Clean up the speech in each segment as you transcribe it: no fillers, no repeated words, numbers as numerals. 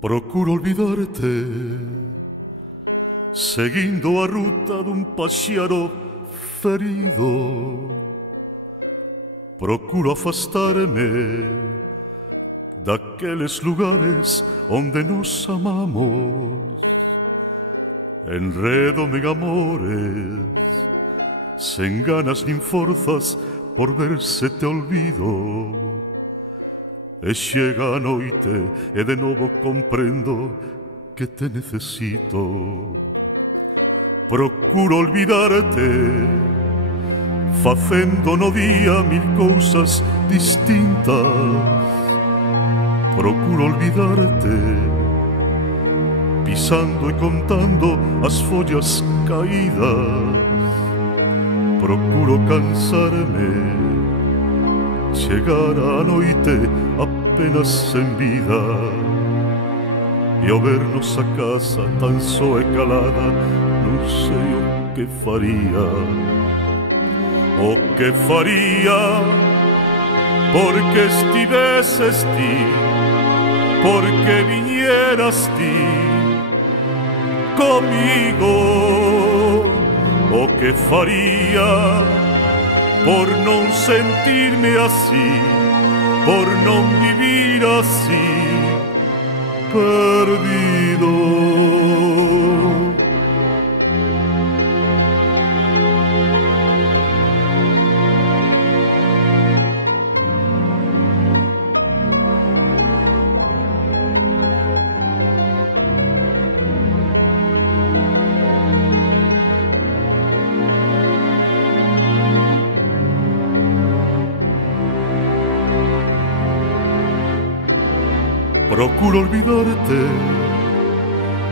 Procuro olvidarte, seguindo a ruta dun paxiaro ferido. Procuro afastarme daqueles lugares onde nos amamos. Enredome en amores, sen ganas nin forzas por ver se te olvido. E chega a noite e de novo comprendo que te necesito. Procuro olvidarte, facendo no día mil cousas distintas. Procuro olvidarte, pisando e contando as follas caídas. Procuro cansarme, chegar a noite apenas en vida, e ao vernos a casa tan só e calada, non sei o que faría. O que faría porque estiveses ti, porque viñeras ti comigo. O que faría por non sentirme así, por non vivir así, perdido. Procuro olvidarte,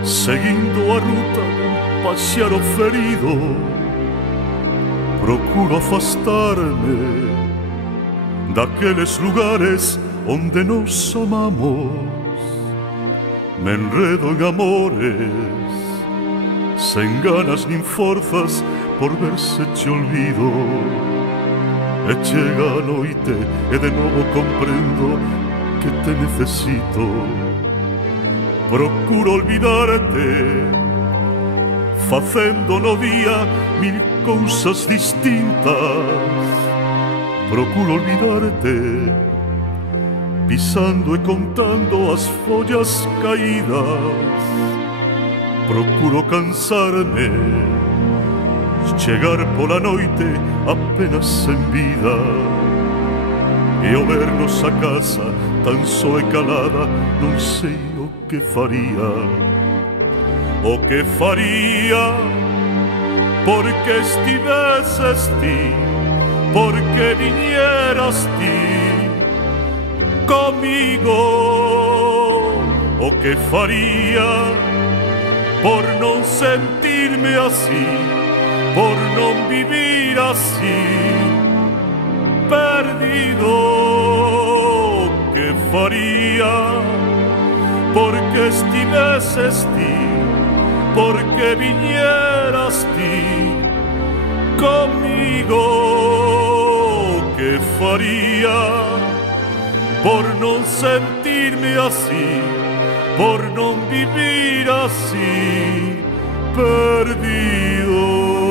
seguindo a ruta dun paxiaro ferido. Procuro afastarme daqueles lugares onde nos amamos. Me enredo en amores, sen ganas nin forzas por ver se te olvido. E chega a noite e de novo comprendo que te necesito. Procuro olvidarte, facendo no día mil cousas distintas. Procuro olvidarte, pisando e contando as follas caídas. Procuro cansarme, chegar pola noite apenas en vida, e ao vernos a casa tan só e calada, non sei o que faría. O que faría porque estiveses ti, porque viñeras ti comigo. O que faría por non sentirme así, por non vivir así, perdido. Que faría porque estiveses ti, porque viñeras ti comigo. Que faría por non sentirme así, por non vivir así, perdido.